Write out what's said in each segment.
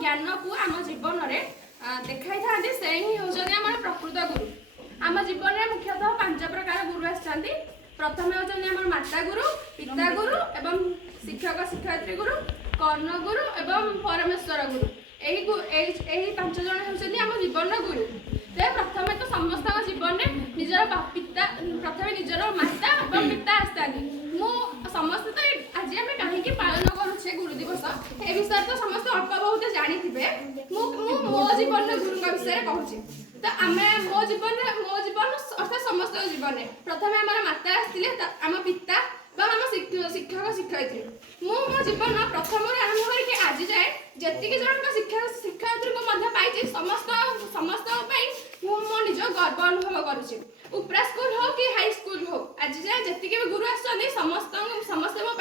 ज्ञान को आम जीवन में देखाई था से ही होती आम प्रकृत गुरु। आम जीवन में मुख्यतः 5 प्रकार गुरु आसती। प्रथम होती आम माता गुरु, पिता गुरु एवं शिक्षक शिक्षयित्री गुरु, कर्ण गुरु एवं परमेश्वर गुरु। यही 5 जन होती आम जीवन गुरु। प्रथम तो समस्त जीवन में निजर पिता प्रथम निजर माता और पिता आसता। मु समस्त तो आज आम कहीं पालन करुचे गुरु दिवस ए विषय तो समस्त अल्प बहुत जानी थे। मो जीवन गुरु विषय कहूँ तो आम मो जीवन अर्थात समस्त जीवन में प्रथम आम माता आसते, आम पिता आम शिक्षक शिक्षयित्री। मो जीवन प्रथम आरंभ करके आज जाए जी जन शिक्षक शिक्षयित्री को पाई समस्त मो निज गर्व अनुभव करुचे। उपरा स्कूल हो कि हाई स्कूल हो आज जाए जी भी गुरु आसते समस्त मो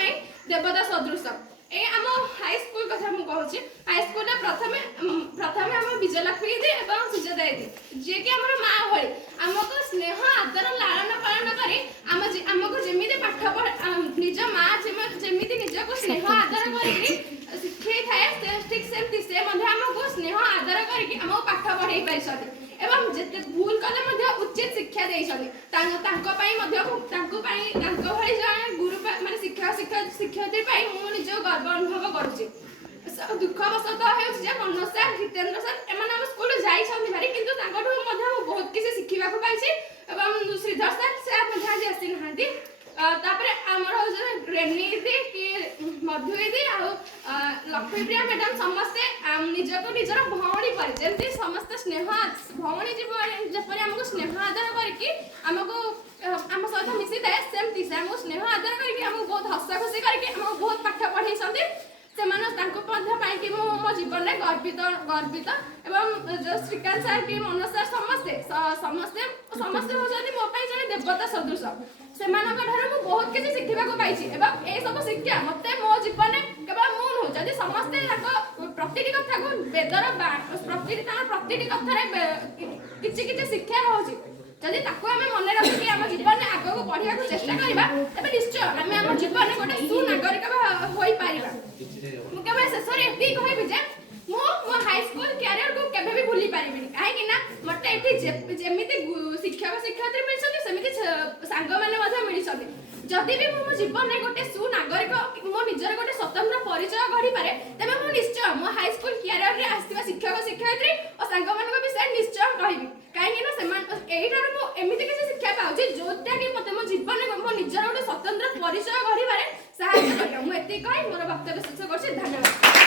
देवता सदृश। ए आम हाई स्कूल कथा मुझे कहूँ हाई स्कूल प्रथम आम विजयलक्ष्मी दी और सुजाता दी जी कि आम माँ भाई आमको स्नेह आदर लालन पालन कर आमको जमी पाठ पढ़ निज माँ जमी निजक स्नेह आदर कर शिखे थाए ठीक सेमती से आमको स्नेह आदर करके पाठ पढ़ाई पारि एवं जिते भूल कले उचित शिक्षा देते गुरु माने शिक्षक शिक्षयित्री मुझे निज गर्व अनुभव करुचे। दुखवशतः मनोज सार हितेन्द्र सार एम स्कूल जारी किंतु बहुत किसी शिखा पाई एवं श्रीधर सार से आज आसी ना आमर रेनी दी कि मधु दी लक्ष्मीप्रिया मैडम समस्ते निजक निजर भौणी पर जमी समस्त स्नेह भौणी जपरी आमको स्नेह आदर करके आमको आम सहित मिसी थाए सेमती से आमको स्नेह आदर करके बहुत हस खुशी करके बहुत पाठ पढ़ाई से मो जीवन में गर्वित एवं जो श्रीकांत सार कि मनोज सार समस्ते समस्ते समस्ते होती मो जन देवता सदृश से बहुत किसी शिखा पाई ए सब शिक्षा मत मो जीवन में केवल मु नुह जब समस्ते प्रति कथा को वेदर प्रति कथार कि शिक्षा रोचे जदि आम मन रखिक आम जीवन में आग को बढ़िया चेष्टा करवा तेज निश्चय आम जीवन में गोटे सुनागरिक हो पार। शेष में ये कहबी जे मो हाई स्कूल क्यारियर को केबे भी भूली पारिबिनी कहीं मत ये जमी शिक्षक शिक्षयित्री मिलते सेमती सांग मैंने मिलते जदि भी मो जीवन में गोटे सुनागरिक मो निजर गोटे स्वतंत्र परिचय गढ़ी पारे तेज